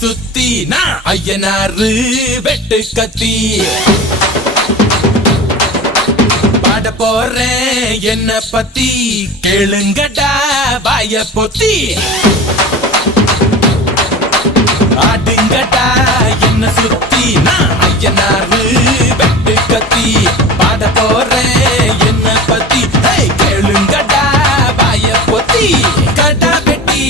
சுத்தி நான் ஐயனாரு வெட்டு கத்தி பாட போறேன் என்ன பத்தி கேளுங்கடா வாய பொத்தி ஆடுங்கடா என்ன சுத்தி நான் ஐயனாரு வெட்டு கத்தி பாட போறேன் என்ன பத்தி கேளுங்கடா வாய பொத்தி கடா வெட்டி